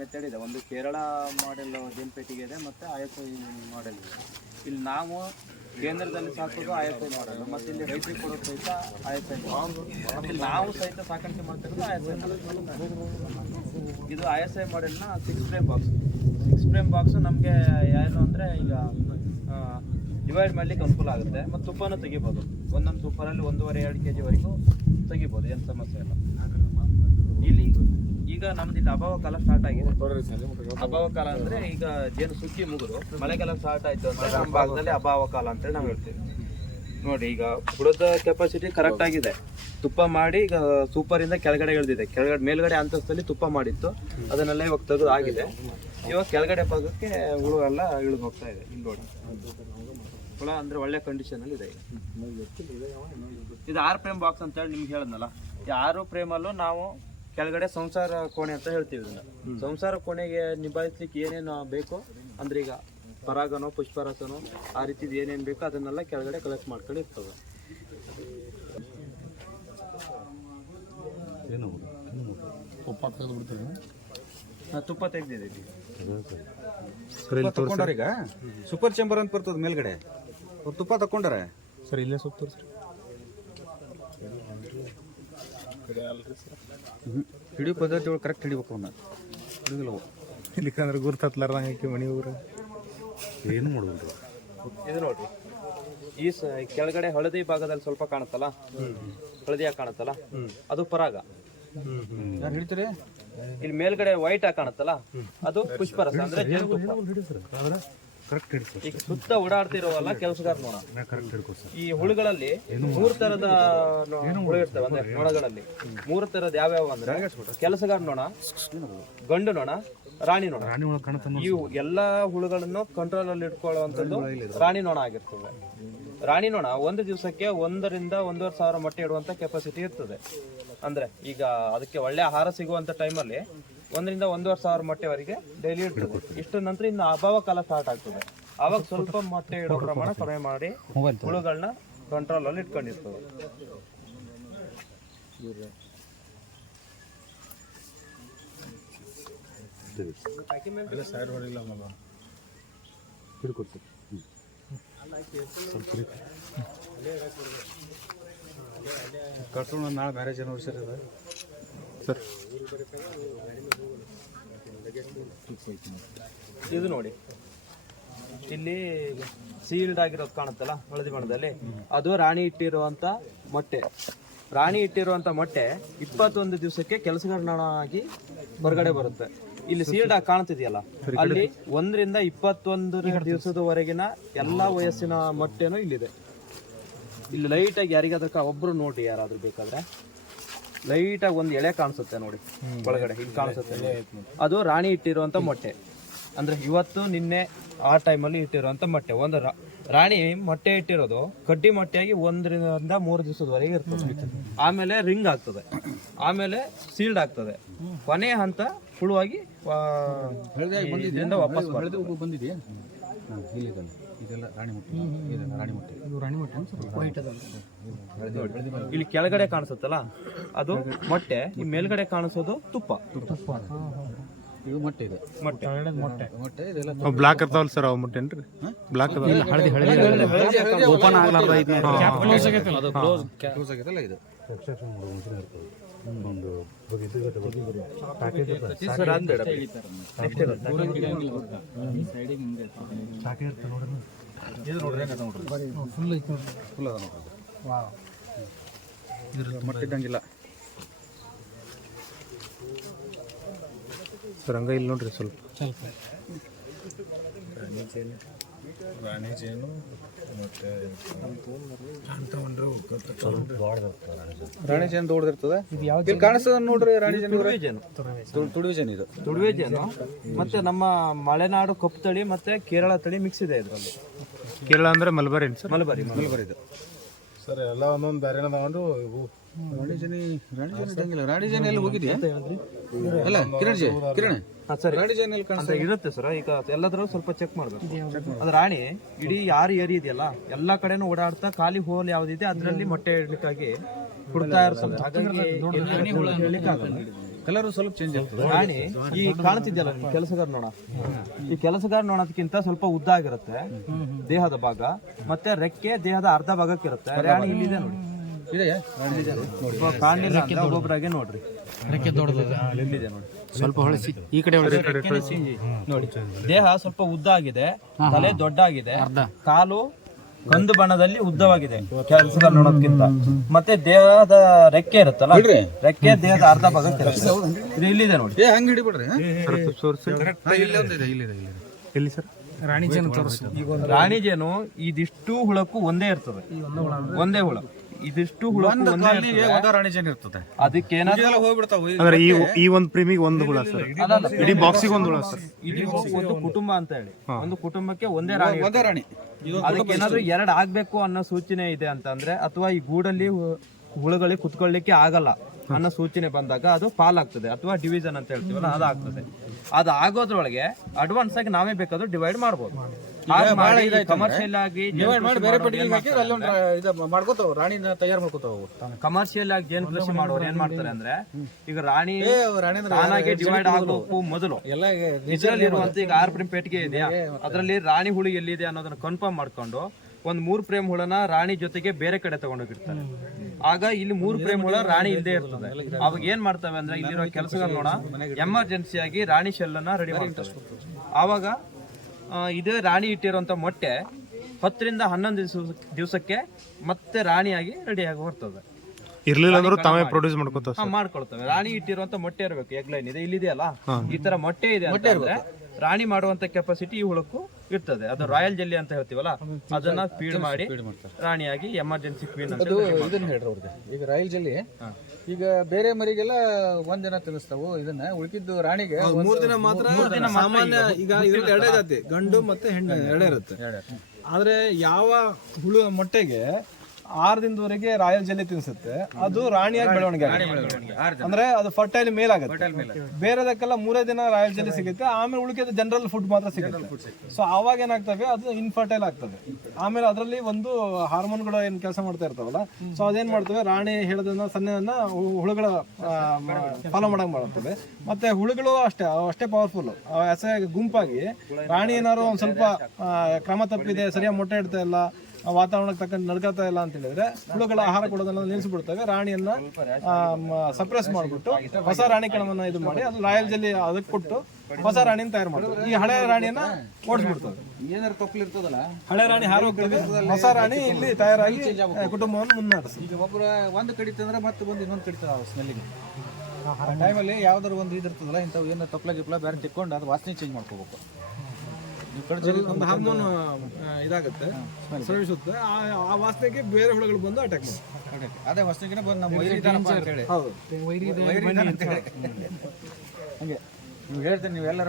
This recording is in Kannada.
ಜೇನ್ಪೇಟೆಗೆ ಇದೆ. ಒಂದು ಕೇರಳ ಮಾಡೆಲ್ ಮತ್ತು ಐ ಎಸ್ ಐ ಮಾಡೆಲ್ ಇದೆ. ಇಲ್ಲಿ ನಾವು ಕೇಂದ್ರದಲ್ಲಿ ಸಾಕೋದು ಐ ಎಸ್ ಐ ಮಾಡೆಲ್ ಮತ್ತು ಇಲ್ಲಿ ರೈತರಿಗೆ ಕೊಡೋದು ಸಹಿತ ಐ ಎಸ್ ಐ ಮತ್ತು ನಾವು ಸಹಿತ ಸಾಕಾಣಿಕೆ ಮಾಡ್ತಿರೋದು ಐ ಎಸ್ ಐ ಇದು I S I ಮಾಡೆಲ್ನ six frame box six frame box ನಮಗೆ ಏನು ಅಂದರೆ ಈಗ ಡಿವೈಡ್ ಮಾಡಲಿಕ್ಕೆ ಅನುಕೂಲ ಆಗುತ್ತೆ. ಮತ್ತು ತುಪ್ಪನೂ ತೆಗಿಬೋದು. ಒಂದೊಂದು ತುಪ್ಪರಲ್ಲಿ ಒಂದೂವರೆ, ಎರಡು ಕೆ ಜಿವರೆಗೂ ತೆಗಿಬೋದು. ಏನು ಸಮಸ್ಯೆ ಇಲ್ಲ. ಇಲ್ಲಿ ಈಗ ನಮ್ದು ಇಲ್ಲಿ ಅಭಾವ ಕಾಲ ಸ್ಟಾರ್ಟ್ ಆಗಿದೆ. ಅಭಾವ ಕಾಲ ಅಂದ್ರೆ ಈಗ ಜೇನು ಸುಕ್ಕಿ ಮುಗಿದು. ಮಳೆಗಾಲ ಸ್ಟಾರ್ಟ್ ಆಯ್ತು ಅಂದ್ರೆ ನಮ್ಮ ಭಾಗದಲ್ಲಿ ಅಭಾವ ಕಾಲ ಅಂತ ನಾವು ಹೇಳ್ತೀವಿ. ನೋಡಿ ಈಗ ಬುಡದ ಕೆಪಾಸಿಟಿ ಕರೆಕ್ಟ್ ಆಗಿದೆ. ತುಪ್ಪ ಮಾಡಿ ಈಗ ಸೂಪರ್ ಇಂದ ಕೆಳಗಡೆ ಇಳಿದಿದೆ. ಕೆಳಗಡೆ ಮೇಲ್ಗಡೆ ಅಂತಸ್ತಲ್ಲಿ ತುಪ್ಪ ಮಾಡಿತ್ತು. ಅದನ್ನೆಲ್ಲ ಇವಾಗ ತೆಗೆದು ಆಗಿದೆ. ಇವಾಗ ಕೆಳಗಡೆ ಭಾಗಕ್ಕೆ ಹುಳು ಎಲ್ಲ ಇಳಿದು ಹೋಗ್ತಾ ಇದೆ. ಇಲ್ಲಿ ನೋಡಿ. ಹುಳ ಅಂದ್ರೆ ಒಳ್ಳೆ ಕಂಡೀಷನ್ ಅಲ್ಲಿ ಇದೆ ಇದು ಆರು ಫ್ರೇಮ್ ಬಾಕ್ಸ್ ಅಂತ ಹೇಳಿ ನಿಮ್ಗೆ ಹೇಳದ್ನಲ್ಲ. ಈ ಆರು ಪ್ರೇಮಲ್ಲೂ ನಾವು ಕೆಳಗಡೆ ಸಂಸಾರ ಕೋಣೆ ಅಂತ ಹೇಳ್ತೀವಿ ಇದನ್ನ. ಸಂಸಾರ ಕೋಣೆಗೆ ನಿಭಾಯಿಸ್ಲಿಕ್ಕೆ ಏನೇನು ಬೇಕು ಅಂದ್ರೆ ಈಗ ಪರಾಗನೋ ಪುಷ್ಪರಸನೋ ಆ ರೀತಿದು ಏನೇನು ಬೇಕೋ ಅದನ್ನೆಲ್ಲ ಕೆಳಗಡೆ ಕಲೆಕ್ಟ್ ಮಾಡ್ಕೊಂಡು ಇರ್ತದೆ. ತುಪ್ಪ ತೆಗ್ದಿದ್ದೀವಿ ಈಗ ಸೂಪರ್ ಚೇಂಬರ್ ಅಂತ ಬರ್ತದ ಮೇಲ್ಗಡೆ. ಅವ್ರು ತುಪ್ಪ ತಕೊಂಡಾರೆ? ಸರ್ ಇಲ್ಲೇ ಸೊಪ್ಪು ತೋರಿಸ್ರಿ. ಹಿಡಿಯೋ ಪದ್ಧತಿ ಒಳಗೆ ಕರೆಕ್ಟ್ ಹಿಡಿಬೇಕು ಅವನ್ನ ಹಿಡಿದಿಲ್ಲ ಅವು. ಇಲ್ಲಿಕಂದ್ರೆ ಗುರ್ತತ್ಲಾರ್ದಂಗ ಹಾಕಿ ಮನಿ ಊರ. ಏನು ಮಾಡೋದು? ಇದು ನೋಡ್ರಿ. ಈ ಸ ಕೆಳಗಡೆ ಹಳದಿ ಭಾಗದಲ್ಲಿ ಸ್ವಲ್ಪ ಕಾಣುತ್ತಲ್ಲ? ಹಳದಿಯಾಗಿ ಕಾಣುತ್ತಲ್ಲ? ಅದು ಪರಾಗ. ನಾನು ಹಿಡಿತೀರಿ? ಇಲ್ಲಿ ಮೇಲ್ಗಡೆ ವೈಟ್ ಆಗಿ ಕಾಣುತ್ತಲ್ಲ? ಅದು ಪುಷ್ಪರಸ ಅಂದ್ರೆ ಜೇನುತುಪ್ಪ. ಕರೆಕ್ಟ್ ಈಗ ಸುತ್ತ ಓಡಾಡ್ತಿರೋವಲ್ಲ ಕೆಲಸಗಾರ ನೋಡ. ಕರೆಕ್ಟ್ ಹಿಡ್ಕೊ ಸರ್. ಈ ಹುಳುಗಳಲ್ಲಿ ಮೂರು ತರದ ಹುಳು ಇರ್ತವೆ ಅಂದ್ರೆ ನೊಣಗಳಲ್ಲಿ. ಮೂರು ತರದ ಯಾವ್ಯಾವ ಅಂದ್ರೆ ಕೆಲಸಗಾರ ನೊಣ ಗಂಡು ನೊಣ ರಾಣಿ ನೊಣ ರಾಣಿ ಒಳಗೆ ಕಾಣುತ್ತ ಈ ಎಲ್ಲಾ ಹುಳುಗಳನ್ನು ಕಂಟ್ರೋಲ್ ಅಲ್ಲಿ ಇಟ್ಕೊಳ್ಳುವಂಥದ್ದು ರಾಣಿ ನೋಣ ಆಗಿರ್ತದೆ ರಾಣಿ ನೋಣ ಒಂದು ದಿವಸಕ್ಕೆ ಒಂದರಿಂದ ಒಂದೂವರೆ ಸಾವಿರ ಮೊಟ್ಟೆ ಇಡುವಂತ ಕೆಪಾಸಿಟಿ ಇರ್ತದೆ. ಅಂದ್ರೆ ಈಗ ಅದಕ್ಕೆ ಒಳ್ಳೆ ಆಹಾರ ಸಿಗುವಂತ ಟೈಮಲ್ಲಿ ಒಂದರಿಂದ ಒಂದೂವರೆ ಸಾವಿರ ಮೊಟ್ಟೆವರೆಗೆ ಡೈಲಿ ಇಡ್ತದೆ ಇಷ್ಟು ನಂತರ ಇನ್ನು ಅಭಾವ ಕಾಲ ಸ್ಟಾರ್ಟ್ ಆಗ್ತದೆ. ಅವಾಗ ಸ್ವಲ್ಪ ಮೊಟ್ಟೆ ಇಡೋ ಪ್ರಮಾಣ ಕಡಿಮೆ ಮಾಡಿ ಹುಳುಗಳನ್ನ ಕಂಟ್ರೋಲ್ ಅಲ್ಲಿ ಇಟ್ಕೊಂಡಿರ್ತದೆ ಕಟ್ಟೋಣ ನಾಳೆ ಬೇರೆ ನಾಳೆ ಮ್ಯಾರೇಜ್ ಏನೋ ಸರ್. ಇದು ನೋಡಿ. ಇಲ್ಲಿ ಸೀಲ್ಡ್ ಆಗಿರೋದು ಕಾಣುತ್ತಲ್ಲ ಹಳದಿ ಬಣ್ಣದಲ್ಲಿ. ಅದು ರಾಣಿ ಇಟ್ಟಿರುವಂತ ಮೊಟ್ಟೆ. ರಾಣಿ ಇಟ್ಟಿರುವಂತ ಮೊಟ್ಟೆ ಇಪ್ಪತ್ತೊಂದು ದಿವಸಕ್ಕೆ ಕೆಲಸಗಾರನಾಗಿ ಹೊರಗಡೆ ಬರುತ್ತೆ. ಇಲ್ಲಿ ಸೀಲ್ಡ್ ಆಗಿ ಕಾಣ್ತಿದೆಯಲ್ಲ ಅಲ್ಲಿ ಒಂದರಿಂದ ಇಪ್ಪತ್ತೊಂದು ದಿವಸದವರೆಗಿನ ಎಲ್ಲಾ ವಯಸ್ಸಿನ ಮೊಟ್ಟೆನೂ ಇಲ್ಲಿದೆ. ಇಲ್ಲಿ ಲೈಟ್ ಆಗಿ ಯಾರಿಗಾದ್ರೂ ಒಬ್ರು ನೋಡಿ ಯಾರಾದ್ರೂ ಬೇಕಾದ್ರೆ. ಲೈಟ್ ಆಗಿ ಒಂದು ಎಳೆ ಕಾಣಿಸುತ್ತೆ ನೋಡಿ ಒಳಗಡೆ ಇಲ್ಲಿ ಕಾಣಿಸುತ್ತೆ. ಅದು ರಾಣಿ ಇಟ್ಟಿರುವಂತ ಮೊಟ್ಟೆ. ಅಂದ್ರೆ ಇವತ್ತು ನಿನ್ನೆ ಆ ಟೈಮಲ್ಲಿ ಇಟ್ಟಿರುವಂತ ಮೊಟ್ಟೆ. ಒಂದು ರಾಣಿ ಮೊಟ್ಟೆ ಇಟ್ಟಿರೋದು ಕಡ್ಡಿ ಮೊಟ್ಟೆಯಾಗಿ ಒಂದರಿಂದ ಮೂರು ದಿವಸದವರೆಗೆ ಇರ್ತದೆ. ಆಮೇಲೆ ರಿಂಗ್ ಆಗ್ತದೆ. ಆಮೇಲೆ ಸೀಲ್ಡ್ ಆಗ್ತದೆ. ಕೊನೆ ಹಂತ ಇದರಿಂದ ವಾಪಸ್ ಇಲ್ಲಿ ಇದೆಲ್ಲ ರಾಣಿ ಮೊಟ್ಟೆ. ರಾಣಿ ಮೊಟ್ಟೆ. ಇದು ರಾಣಿ ಮೊಟ್ಟೆ ಇಲ್ಲಿ ಕೆಳಗಡೆ ಕಾಣಿಸುತ್ತಲ್ಲ? ಅದು ಮೊಟ್ಟೆ. ಈ ಮೇಲ್ಗಡೆ ಕಾಣಿಸೋದು ತುಪ್ಪ. ಇದು ಮೊಟ್ಟೆ ಇದೆ. ಮೊಟ್ಟೆ. ಮೊಟ್ಟೆ. ಮೊಟ್ಟೆ ಇದೆಲ್ಲ ಬ್ಲಾಕ್ ಇರ್ತಾವಲ್ಲ ಸರ್ ಅವು ಮುಟ್ಟೇನ್ರಿ ಬ್ಲಾಕ್ ಹಳದಿ ಓಪನ್ ಆಗ್ಲಾರ್ದ ಕ್ಲೋಸ್ ಆಗೈತಲ್ಲ? ಇದು. ಇದು. ನೋಡ್ರಿ ಹೆಂಗದ ನೋಡ್ರಿ. ಫುಲ್ ಐತಿ ಫುಲ್ ಅದ ನೋಡ್ರಿ. ಇದ್ರ ಮೊಟ್ಟೆ ಇದ್ದಂಗಿಲ್ಲ. ಸರ್ ಹಂಗ ಇಲ್ಲಿ ನೋಡ್ರಿ ಸ್ವಲ್ಪ. ರಾಣಿ ಜೇನು ಮತ್ತೆ ರಾಣಿ ಜೇನು ದೊಡ್ಡದಿರ್ತದೆ ಕಾಣಿಸ್ತದ ನೋಡ್ರಿ ರಾಣಿ ಜೇನು. ತುಡುವೆ ಜೇನು. ಇದು. ತುಡುವೆ ಜೇನು. ಮತ್ತೆ ನಮ್ಮ ಮಲೆನಾಡು ಕಪ್ಪು ತಳಿ ಮತ್ತೆ ಕೇರಳ ತಳಿ ಮಿಕ್ಸ್ ಇದೆ ಇದರಲ್ಲಿ. ಕೇರಳ ಅಂದ್ರೆ ಮಲ್ಬಾರಿ ಸರ್? ಮಲಬಾರಿ ಮಲ್ಬರಿ ಇದು. ಸರ್ ಎಲ್ಲ ಒಂದೊಂದು ಬೇರೆ ತಗೊಂಡು ಇವು. ರಾಣಿ ಜನಿ ರಾಣಿ ಜೇನು ಇದ್ದಂಗಿಲ್ಲ. ರಾಣಿ ಜೇನು ಎಲ್ಲಿ ಹೋಗಿದ್ಯಾ? ಅಲ್ಲ ಕಿರಣ್ ಜಿ ಕಿರಣ್ ಸರ್. ಸರಿ ರಾಣಿ ಜೇನು ಎಲ್ಲಿ ಕಾಣಿಸ್ತದೆ ಇರುತ್ತೆ ಸರ್ ಈಗ ಎಲ್ಲದರೂ ಸ್ವಲ್ಪ ಚೆಕ್ ಮಾಡ್ಬೇಕು. ಅದು ರಾಣಿ ಇಡೀ ಯಾರು ಏರಿ ಇದೆಯಲ್ಲ ಎಲ್ಲಾ ಕಡೆನೂ ಓಡಾಡ್ತಾ ಖಾಲಿ ಹೋಲ್ ಯಾವ್ದಿದೆ ಅದರಲ್ಲಿ ಮೊಟ್ಟೆ ಇಡ್ಲಿಕ್ಕಾಗಿ ಹುಡ್ತಾ ಇರ್ತಾರೆ ಹಾಗಾಗಿ ಕಲರ್ ಸ್ವಲ್ಪ ಚೇಂಜ್ ಆಗ್ತದೆ ರಾಣಿ ಈ ಕಾಣ್ತಿದ್ಯಲ್ಲ ಕೆಲಸಗಾರ ನೋಣ? ಈ ಕೆಲಸಗಾರ ನೋಣದಕ್ಕಿಂತ ಸ್ವಲ್ಪ ಉದ್ದ ಆಗಿರುತ್ತೆ ದೇಹದ ಭಾಗ ಮತ್ತೆ ರೆಕ್ಕೆ ದೇಹದ ಅರ್ಧ ಭಾಗಕ್ಕೆ ಇರುತ್ತೆ ರಾಣಿ ಇಲ್ಲಿದೆ ನೋಡಿ. ಇದೆಯಾ ಕಾಣ್ಲಿಲ್ಲ ಅಂದ್ರೆ ಒಬ್ಬೊಬ್ರಾಗೆ ನೋಡ್ರಿ. ಇಲ್ಲಿದೆ ನೋಡಿ. ಸ್ವಲ್ಪ ಹೊಳಿಸಿ ಈ ಕಡೆ ನೋಡಿ. ದೇಹ ಸ್ವಲ್ಪ ಉದ್ದ ಆಗಿದೆ ತಲೆ ದೊಡ್ಡ ಆಗಿದೆ ಕಾಲು ಕಂದು ಬಣ್ಣದಲ್ಲಿ ಉದ್ದವಾಗಿದೆ. ಕೆಲಸಗಳು ನೋಡೋದಕ್ಕಿಂತ ಮತ್ತೆ ದೇಹದ ರೆಕ್ಕೆ ಇರುತ್ತಲ್ಲ? ರೆಕ್ಕೆ ದೇಹದ ಅರ್ಧ ಭಾಗ ಇರುತ್ತೆ ಇದು ಇಲ್ಲಿದೆ ನೋಡಿ. ರಾಣಿಜೇನು ಹಂಗೆ ಹಿಡಿಬಿಡ್ರಿ. ಹಾ? ಸರ್ ಸ್ವಲ್ಪ ತೋರಿಸಿ ಹಾ, ಇಲ್ಲೇ ಒಂದಿದೆ ಇಲ್ಲಿದೆ ಇಲ್ಲಿದೆ. ಎಲ್ಲಿ ಸರ್? ರಾಣಿ ಜೇನು ಇದಿಷ್ಟು ಹುಳಕ್ಕೂ ಒಂದೇ ಇರ್ತದೆ. ಒಂದೇ ಹುಳ. ಇದಿಷ್ಟು ಹುಳ ಒಂದು ರಾಣಿ ಜೇನು ಇರ್ತದೆ. ಅದಕ್ಕೆ ಏನಾದ್ರು ಇದೆಲ್ಲ ಹೋಗ್ಬಿಡ್ತಾವ. ಅಂದ್ರೆ ಈ ಈ ಒಂದು ಪ್ರೀಮಿಗೆ ಒಂದು ಹುಳ ಸರ್. ಇಡೀ ಬಾಕ್ಸಿಗೆ ಒಂದು ಹುಳ. ಸರ್. ಇಡೀ ಒಂದು ಕುಟುಂಬ ಅಂತ ಹೇಳಿ. ಒಂದು ಕುಟುಂಬಕ್ಕೆ ಒಂದೇ ರಾಣಿ ಒಂದೇ ರಾಣಿ ಅದಕ್ಕೆ ಏನಾದ್ರೂ ಎರಡು ಆಗ್ಬೇಕು ಅನ್ನೋ ಸೂಚನೆ ಇದೆ ಅಂತಂದ್ರೆ ಅಥವಾ ಈ ಗೂಡಲ್ಲಿ ಹುಳಗಳಿಗೆ ಹುಳುಗಳಿಗೆ ಕುತ್ಕೊಳ್ಳಿಕ್ಕೆ ಆಗಲ್ಲ ಅನ್ನೋ ಸೂಚನೆ ಬಂದಾಗ ಅದು ಫಾಲ್ ಆಗ್ತದೆ ಅಥವಾ ಡಿವಿಷನ್ ಅಂತ ಹೇಳ್ತೀವಲ್ಲ ಅದು ಆಗ್ತದೆ ಅದು ಆಗೋದ್ರೊಳಗೆ ಅಡ್ವಾನ್ಸ್ ಆಗಿ ನಾವೇ ಬೇಕಾದ್ರೂ ಡಿವೈಡ್ ಮಾಡ್ಬೋದು. ಕಮರ್ಷಿಯಲ್ ಆಗಿ ಮಾಡಿ ಬೇರೆ ಪಟ್ಟಿಗೆ ಹಾಕಿದ್ರೆ ಅಲ್ಲಿ ಒಂದು ಇದು ಮಾಡ್ಕೋತಾವ ರಾಣಿನ ತಯಾರು ಮಾಡ್ಕೋತಾವ. ಕಮರ್ಷಿಯಲ್ ಆಗಿ ಜೇನು ಕೃಷಿ ಮಾಡೋರು ಏನ್ ಮಾಡ್ತಾರೆ ಅಂದ್ರೆ ಈಗ ರಾಣಿ ರಾಣಿ ಅಂದ್ರೆ ಡಿವೈಡ್ ಆಗೋಕ್ಕೂ ಮೊದಲು. ಎಲ್ಲ ಇದರಲ್ಲಿ ಇರುವಂತ ಈಗ ಆರ್ ಪ್ರೇಮ್ ಪೆಟ್ಟಿಗೆ ಇದೆಯಾ? ಅದರಲ್ಲಿ ರಾಣಿ ಹುಳಿ ಎಲ್ಲಿದೆ ಅನ್ನೋದನ್ನ ಕನ್ಫರ್ಮ್ ಮಾಡ್ಕೊಂಡು ಒಂದ್ ಮೂರ್ ಪ್ರೇಮ್ ಹುಳನ ರಾಣಿ ಜೊತೆಗೆ ಬೇರೆ ಕಡೆ ತಗೊಂಡೋಗಿರ್ತಾರೆ. ಆಗ ಇಲ್ಲಿ ಮೂರ್ ಪ್ರೇಮ್ ಹುಳ ರಾಣಿ ಇಲ್ಲದೆ ಇರ್ತದೆ. ಅವಾಗ ಏನ್ ಮಾಡ್ತವೆ ಅಂದ್ರೆ ಇಲ್ಲಿರೋ ಕೆಲಸಗಳನ್ನ ನೋಡ ಎಮರ್ಜೆನ್ಸಿ ಆಗಿ ರಾಣಿ ಶೆಲ್ಲನ್ನ ರೆಡಿ ಮಾಡ್ತಾರೆ ಆವಾಗ ಇದೇ ರಾಣಿ ಇಟ್ಟಿರುವಂತ ಮೊಟ್ಟೆ ಹತ್ತರಿಂದ ಹನ್ನೊಂದು ದಿವಸ ದಿವಸಕ್ಕೆ ಮತ್ತೆ ರಾಣಿಯಾಗಿ ರೆಡಿಯಾಗಿ ಬರ್ತದೆ. ಇರ್ಲಿಲ್ಲ ಅಂದ್ರೂ ತಾವೇ ಪ್ರೊಡ್ಯೂಸ್ ಮಾಡ್ಕೊತಾರೆ ಮಾಡ್ಕೊಳ್ತವೆ. ರಾಣಿ ಇಟ್ಟಿರುವಂತ ಮೊಟ್ಟೆ ಇರಬೇಕು ಎಗ್ ಲೈನ್ ಇದೆ ಇಲ್ಲಿದೆಯಲ್ಲ? ಈ ತರ ಮೊಟ್ಟೆ ಇದೆ ಮೊಟ್ಟೆ ಅಂದ್ರೆ ರಾಣಿ ಮಾಡುವಂತ ಕೆಪಾಸಿಟಿ ಈ ಹುಳಕ್ಕೂ ಇರ್ತದೆ. ಅದು ರಾಯಲ್ ಜೆಲ್ಲಿ ಅಂತ ಹೇಳ್ತೀವಲ್ಲ ಅದನ್ನ ಫೀಡ್ ಮಾಡಿ ರಾಣಿಯಾಗಿ ಎಮರ್ಜೆನ್ಸಿ ಕ್ವೀನ್ ಅಂತ ಅದು ಇದನ್ನ ಹೇಳ್ರಿ ಅವ್ರಿಗೆ. ಈಗ ರಾಯಲ್ ಜೆಲ್ಲಿ ಈಗ ಬೇರೆ ಮರಿಗೆಲ್ಲ ಒಂದ್ ದಿನ ತಿನ್ನಿಸ್ತಾವು ಇದನ್ನ. ಉಳ್ಕಿದ್ದು ರಾಣಿಗೆ ಮೂರ್ ದಿನ ಮಾತ್ರ ಸಾಮಾನ್ಯ ಈಗ ಇದ್ರಲ್ಲಿ ಎರಡೇ ಜಾತಿ ಗಂಡು ಮತ್ತೆ ಹೆಣ್ಣು ಎರಡೇ ಇರುತ್ತೆ. ಆದ್ರೆ ಯಾವ ಹುಳು ಮೊಟ್ಟೆಗೆ ಆರು ದಿನದವರೆಗೆ ರಾಯಲ್ ಜೆಲ್ಲಿ ತಿನ್ಸುತ್ತೆ. ಅದು ರಾಣಿಯಾಗಿ ಬೆಳವಣಿಗೆ ಆಗುತ್ತೆ. ಅಂದ್ರೆ ಅದು ಫರ್ಟೈಲ್ ಮೇಲ್ ಆಗುತ್ತೆ. ಬೇರೆದಕ್ಕೆಲ್ಲ ಮೂರೇ ದಿನ ರಾಯಲ್ ಜೆಲ್ಲಿ ಸಿಗುತ್ತೆ. ಆಮೇಲೆ ಉಳಿಕೆದ ಜನರಲ್ ಫುಡ್ ಮಾತ್ರ ಸಿಗುತ್ತೆ. ಸೊ ಆವಾಗ ಏನಾಗ್ತವೆ ಅದು ಇನ್ಫರ್ಟೈಲ್ ಆಗ್ತದೆ. ಆಮೇಲೆ ಅದರಲ್ಲಿ ಒಂದು ಹಾರ್ಮೋನ್ಗಳು ಏನ್ ಕೆಲಸ ಮಾಡ್ತಾ ಇರ್ತಾವಲ್ಲ? ಸೊ ಅದೇನ್ ಮಾಡ್ತವೆ? ರಾಣಿ ಹೇಳೋದನ್ನ ಸನ್ನೆಯನ್ನ ಹುಳುಗಳ ಫಾಲೋ ಮಾಡಂಗ್ ಮಾಡ್ತವೆ. ಮತ್ತೆ ಹುಳುಗಳು ಅಷ್ಟೇ ಅಷ್ಟೇ ಪವರ್ಫುಲ್ ಗುಂಪಾಗಿ ರಾಣಿ ಏನಾದ್ರು ಒಂದ್ ಸ್ವಲ್ಪ ಕ್ರಮ ತಪ್ಪಿದೆ ಸರಿಯಾಗಿ ಮೊಟ್ಟೆ ಇಡ್ತಾ ಇಲ್ಲ ವಾತಾವರಣಕ್ಕೆ ತಕ್ಕಂತೆ ನಡ್ಕೊತಾ ಇಲ್ಲ ಅಂತ ಹೇಳಿದ್ರೆ ಹುಳುಗಳ ಆಹಾರ ಕೊಡೋದನ್ನ ನಿಲ್ಲಿಸ್ಬಿಡ್ತವೆ. ರಾಣಿಯನ್ನ ಸಪ್ರೆಸ್ ಮಾಡ್ಬಿಟ್ಟು ಹೊಸ ರಾಣಿ ಕಣವನ್ನ ಇದು ಮಾಡಿ ಅದು ರಾಯಲ್ ಜಲ್ಲಿ ಅದಕ್ಕೆ ಕೊಟ್ಟು ಹೊಸ ರಾಣಿನ ತಯಾರು ಮಾಡ್ತಾರೆ ಈ ಹಳೆ ರಾಣಿಯನ್ನ ಓಡಿಸ್ಬಿಡ್ತದೆ ಏನಾರು ಇರ್ತದಲ್ಲ? ಹಳೆ ರಾಣಿ ಹಾರೋಗ್ತದೆ ಹೊಸ ರಾಣಿ ಇಲ್ಲಿ ತಯಾರಾಗಿ ಕುಟುಂಬವನ್ನು ಮುನ್ನಡೆಸ್ತದೆ ಈಗ ಒಬ್ರು ಒಂದು ಕಡಿತಂದ್ರೆ ಮತ್ತೆ ಬಂದು ಇನ್ನೊಂದು ಕಡಿತದ ಸ್ಮೆಲ್ಲಿಗೆ ಆ ಟೈಮಲ್ಲಿ ಯಾವ್ದಾರು ಒಂದು ಇದಿರ್ತದಲ್ಲ ಇಂಥವು ಏನು ತಪ್ಪಲ ಗಿಪ್ಲ ಬೇರೆ ತಿಕ್ಕೊಂಡು ಅದು ವಾಸನೆ ಚೇಂಜ್ ಮಾಡ್ಕೋಬೇಕು. ಒಂದು ಹಾರ್ಮೋನ್ ಇದಾಗುತ್ತೆ. ಸ್ರವಿಸುತ್ತೆ ಆ ವಾಸನೆಗೆ ಬೇರೆ ಹುಳುಗಳು ಬಂದು ಅಟ್ಯಾಕ್ ಮಾಡುತ್ತೆ ಅದೇ ವಾಸನೆಗಿನ ಬಂದು ನಮ್ಮ ವೈರಿ ಅಂತ ಹೇಳಿ. ಹಂಗೆ. ನೀವು ಹೇಳ್ತೀನಿ ನೀವೆಲ್ಲರೂ